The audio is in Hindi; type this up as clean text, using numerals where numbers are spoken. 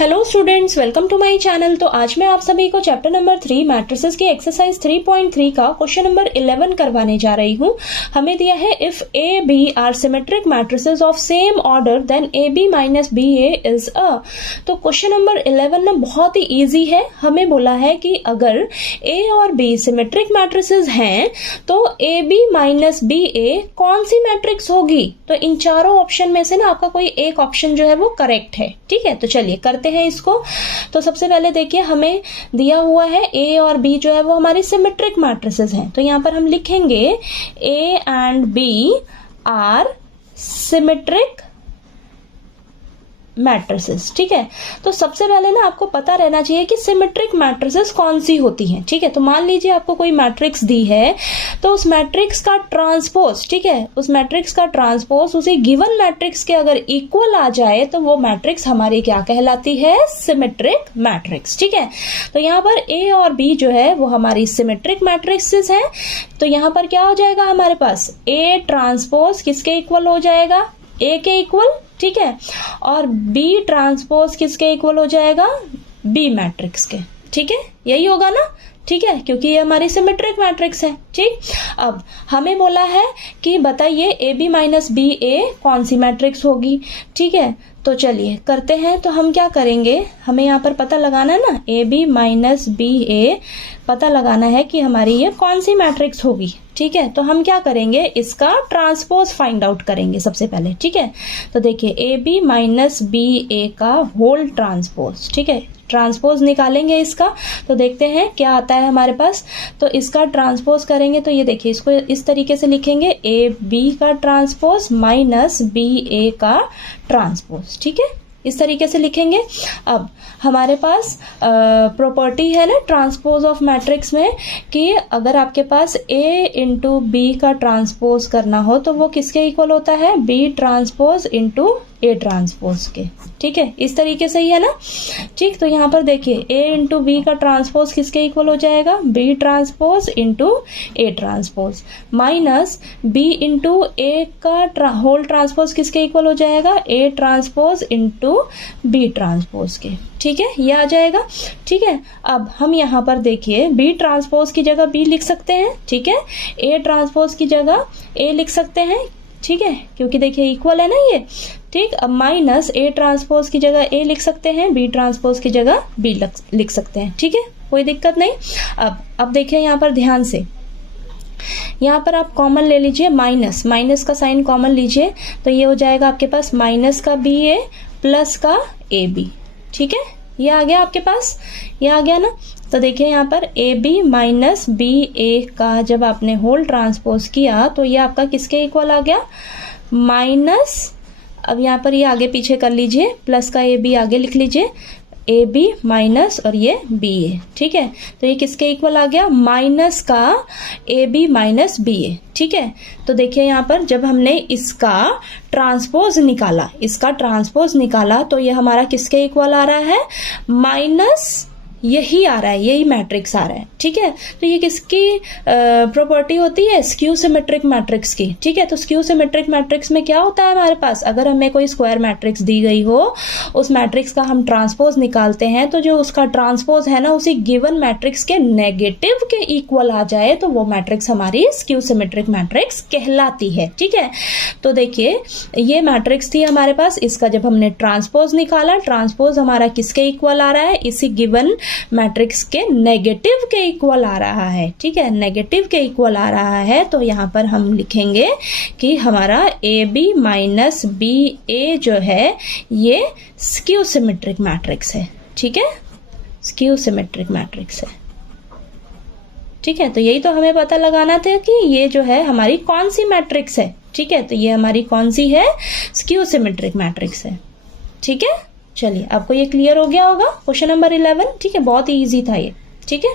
Hello students, welcome to my channel. तो आज मैं आप सभी को चैप्टर नंबर 3 मैट्रिसेस की एक्सरसाइज 3.3 का क्वेश्चन नंबर 11 करवाने जा रही हूँ। हमें दिया है if A B are symmetric matrices of same order then A B minus B A is a. तो क्वेश्चन नंबर 11 ना बहुत ही इजी है। हमें बोला है कि अगर ए और बी सिमेट्रिक मैट्रिसेस हैं तो ए बी माइनस बी ए कौन सी मैट्रिक्स होगी। तो इन चारों ऑप्शन में से ना आपका कोई एक ऑप्शन जो है वो करेक्ट है। ठीक है, तो चलिए करते हैं इसको। तो सबसे पहले देखिए हमें दिया हुआ है ए और बी जो है वो हमारी सिमेट्रिक मैट्रिसेस हैं। तो यहां पर हम लिखेंगे A and B are symmetric matrices. ठीक है, तो सबसे पहले ना आपको पता रहना चाहिए कि सिमेट्रिक मैट्रिसेस कौन सी होती हैं। ठीक है, तो मान लीजिए आपको कोई मैट्रिक्स दी है तो उस मैट्रिक्स का ट्रांसपोज, ठीक है, उस मैट्रिक्स का ट्रांसपोज उसी गिवन मैट्रिक्स के अगर इक्वल आ जाए तो वो मैट्रिक्स हमारी क्या कहलाती है, सिमेट्रिक मैट्रिक्स। ठीक है, तो यहाँ पर ए और बी जो है वो हमारी सिमेट्रिक मैट्रिक्सेस हैं। तो यहाँ पर क्या हो जाएगा हमारे पास, ए ट्रांसपोज किसके इक्वल हो जाएगा, ए के इक्वल। ठीक है, और बी ट्रांसपोज किसके इक्वल हो जाएगा, बी मैट्रिक्स के। ठीक है, यही होगा ना। ठीक है, क्योंकि ये हमारी सिमेट्रिक मैट्रिक्स है। ठीक, अब हमें बोला है कि बताइए ए बी माइनस बी ए कौन सी मैट्रिक्स होगी। ठीक है, तो चलिए करते हैं। तो हम क्या करेंगे, हमें यहाँ पर पता लगाना है ना, ए बी माइनस बी ए पता लगाना है कि हमारी ये कौन सी मैट्रिक्स होगी। ठीक है, तो हम क्या करेंगे, इसका ट्रांसपोज फाइंड आउट करेंगे सबसे पहले। ठीक है, तो देखिए ए बी माइनस बी ए का होल ट्रांसपोज। ठीक है, ट्रांसपोज निकालेंगे इसका, तो देखते हैं क्या आता है हमारे पास। तो इसका ट्रांसपोज करेंगे तो ये देखिए इसको इस तरीके से लिखेंगे, ए बी का ट्रांसपोज माइनस बी ए का ट्रांसपोज। ठीक है, इस तरीके से लिखेंगे। अब हमारे पास प्रॉपर्टी है ना ट्रांसपोज ऑफ मैट्रिक्स में कि अगर आपके पास ए इंटू बी का ट्रांसपोज करना हो तो वो किसके इक्वल होता है, B transpose into A transpose के। ठीक है, इस तरीके से ही है ना। ठीक, तो यहाँ पर देखिए ए इंटू बी का ट्रांसपोज किसके इक्वल हो जाएगा, B transpose into A transpose minus B into A का होल ट्रांसपोज किसके इक्वल हो जाएगा, A transpose into B transpose के। ठीक है, ये आ जाएगा। ठीक है, अब हम यहाँ पर देखिए बी ट्रांसपोज की जगह बी लिख सकते हैं। ठीक है, ए ट्रांसपोज की जगह ए लिख सकते हैं। ठीक है, क्योंकि देखिए इक्वल है ना ये। ठीक, अब माइनस ए ट्रांसपोज की जगह ए लिख सकते हैं, बी ट्रांसपोज की जगह बी लिख सकते हैं। ठीक है, कोई दिक्कत नहीं। अब देखिए यहाँ पर ध्यान से, यहाँ पर आप कॉमन ले लीजिए, माइनस माइनस का साइन कॉमन लीजिए, तो ये हो जाएगा आपके पास माइनस का बी ए प्लस का ए बी। ठीक है, ये आ गया आपके पास, ये आ गया ना। तो देखिए यहाँ पर ए बी माइनस बी ए का जब आपने होल ट्रांसपोज किया तो ये आपका किसके इक्वल आ गया, माइनस, अब यहाँ पर ये आगे पीछे कर लीजिए, प्लस का ए बी आगे लिख लीजिए, ए बी माइनस और ये बी ए। ठीक है, तो ये किसके इक्वल आ गया, माइनस का ए बी माइनस बी ए। ठीक है, तो देखिए यहाँ पर जब हमने इसका ट्रांसपोज निकाला, इसका ट्रांसपोज निकाला तो ये हमारा किसके इक्वल आ रहा है, माइनस यही आ रहा है, यही मैट्रिक्स आ रहा है। ठीक है, तो ये किसकी प्रॉपर्टी होती है, स्क्यू सिमेट्रिक मैट्रिक्स की। ठीक है, तो स्क्यू सिमेट्रिक मैट्रिक्स में क्या होता है हमारे पास, अगर हमें कोई स्क्वायर मैट्रिक्स दी गई हो, उस मैट्रिक्स का हम ट्रांसपोज निकालते हैं तो जो उसका ट्रांसपोज है ना उसी गिवन मैट्रिक्स के नेगेटिव के इक्वल आ जाए तो वो मैट्रिक्स हमारी स्क्यू सिमेट्रिक मैट्रिक्स कहलाती है। ठीक है, तो देखिए ये मैट्रिक्स थी हमारे पास, इसका जब हमने ट्रांसपोज निकाला, ट्रांसपोज हमारा किसके इक्वल आ रहा है, इसी गिवन मैट्रिक्स के नेगेटिव के इक्वल आ रहा है। ठीक है, नेगेटिव के इक्वल आ रहा है तो यहां पर हम लिखेंगे कि हमारा ए बी माइनस बी ए जो है ये स्क्यू सिमेट्रिक मैट्रिक्स है। ठीक है, स्क्यू सिमेट्रिक मैट्रिक्स है। ठीक है, तो यही तो हमें पता लगाना था कि ये जो है हमारी कौन सी मैट्रिक्स है। ठीक है, तो ये हमारी कौन सी है, स्क्यू सिमेट्रिक मैट्रिक्स है। ठीक है, चलिए आपको ये क्लियर हो गया होगा क्वेश्चन नंबर 11। ठीक है, बहुत ही इजी था ये। ठीक है।